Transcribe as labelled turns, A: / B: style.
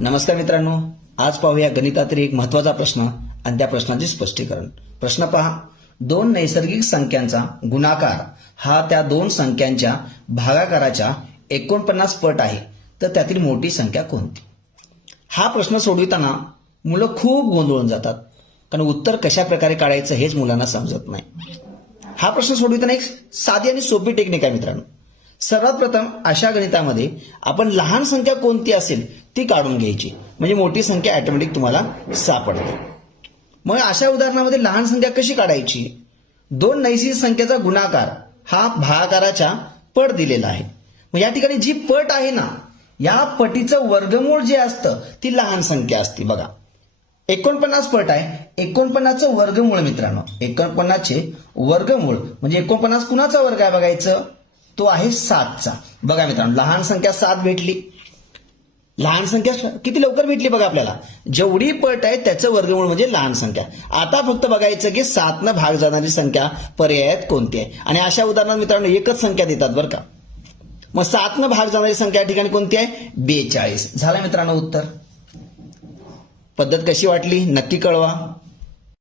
A: नमस्कार मित्रांनो आज पाहूया गणितातील एक महत्त्वाचा प्रश्न आणि त्या प्रश्नाचे स्पष्टीकरण. प्रश्न पहा दोन नैसर्गिक संख्यांचा गुणाकार हा त्या दोन संख्यांच्या भागाकाराच्या एकोणपन्नास पट आहे तर त्यातील मोठी संख्या कोणती? हा प्रश्न सोडविताना मुलं खूप गोंधळून जातात कारण उत्तर कशा प्रकारे काढायचं हेच मुलांना समजत नाही. हा प्रश्न सोडविताना एक साधी आणि सोपी टेक्निक आहे मित्रांनो. सर्वात प्रथम अशा गणितामध्ये आपण लहान संख्या कोणती असेल ती काढून घ्यायची. म्हणजे मोठी संख्या ऑटोमॅटिक तुम्हाला सापडते. मग अशा उदाहरणामध्ये लहान संख्या कशी काढायची? दोन नैसर्गिक संख्येचा गुणाकार हा भागाकाराच्या पट दिलेला आहे. मग या ठिकाणी जी पट आहे ना या पटीचं वर्गमूळ जे असतं ती लहान संख्या असते बघा. एकोणपन्नास पट आहे. एकोणपन्नासचं वर्गमूळ मित्रांनो एकोणपन्नासचे वर्गमूळ. म्हणजे एकोणपन्नास कुणाचा वर्ग आहे बघायचं? तो आहे सातचा. बघा मित्रांनो लहान संख्या सात भेटली. लहान संख्या किती लवकर भेटली बघा आपल्याला? जेवढी पट आहे त्याचं वर्गमूळ म्हणजे लहान संख्या. आता फक्त बघायचं की सातनं भाग जाणारी संख्या पर्यायात कोणती आहे? आणि अशा उदाहरणात मित्रांनो एकच संख्या देतात बरं का. मग सातनं भाग जाणारी संख्या या ठिकाणी कोणती आहे? बेचाळीस. झालं मित्रांनो उत्तर? पद्धत कशी वाटली? नक्की कळवा.